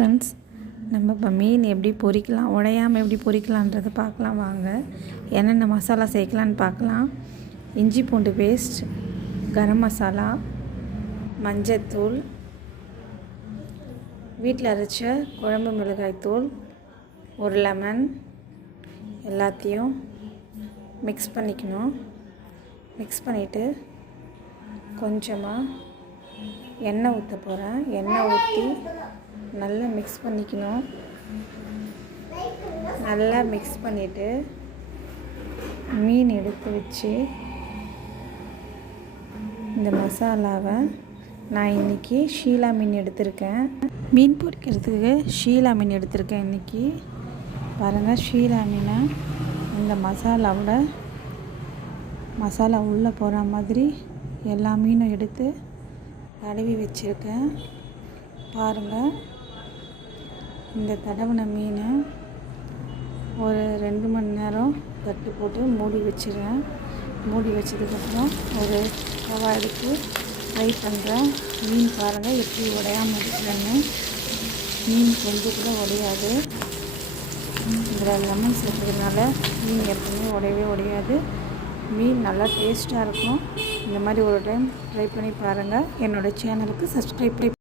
Friends நம்ம இப்போ மீன் எப்படி பொரிக்கலாம் உடையாமல் எப்படி பொரிக்கலான்றதை பார்க்கலாம் வாங்க. என்னென்ன மசாலா சேர்க்கலான்னு பார்க்கலாம். இஞ்சி பூண்டு பேஸ்ட் கரம் மசாலா மஞ்சத்தூள் வீட்டில் அரைச்ச குழம்பு மிளகாய் தூள் ஒரு லெமன் எல்லாத்தையும் மிக்ஸ் பண்ணிக்கணும். மிக்ஸ் பண்ணிவிட்டு கொஞ்சமாக எண்ணெய் ஊற்ற போகிறேன் எண்ணெய் ஊற்றி நல்லா மிக்ஸ் பண்ணிக்கணும். நல்லா மிக்ஸ் பண்ணிவிட்டு மீன் எடுத்து வச்சு இந்த மசாலாவை நான் இன்றைக்கி ஷீலா மீன் எடுத்திருக்கேன். மீன் பொரிக்கிறதுக்கு ஷீலா மீன் எடுத்திருக்கேன் இன்றைக்கி பாருங்கள் ஷீலா மீனை இந்த மசாலாவோட மசாலா உள்ளே போகிற மாதிரி எல்லா மீனும் எடுத்து தடவி வச்சுருக்கேன். பாருங்கள் இந்த தடவின மீனை ஒரு ரெண்டு மணி நேரம் தட்டு போட்டு மூடி வச்சிடுறேன். மூடி வச்சதுக்கப்புறம் ஒரு தவா எடுத்து ஃப்ரை பண்ணுறேன் மீன் பாருங்கள் எப்படி உடையாமல் இருக்கிறேன்னு மீன் கொஞ்சம் கூட உடையாது. இதில் லெமன் சேர்த்ததுனால மீன் எப்பவுமே உடையவே உடையாது. மீன் நல்லா டேஸ்ட்டாக இருக்கும். இந்த மாதிரி ஒரு டைம் ட்ரை பண்ணி பாருங்கள் என்னோடய சேனலுக்கு சப்ஸ்கிரைப்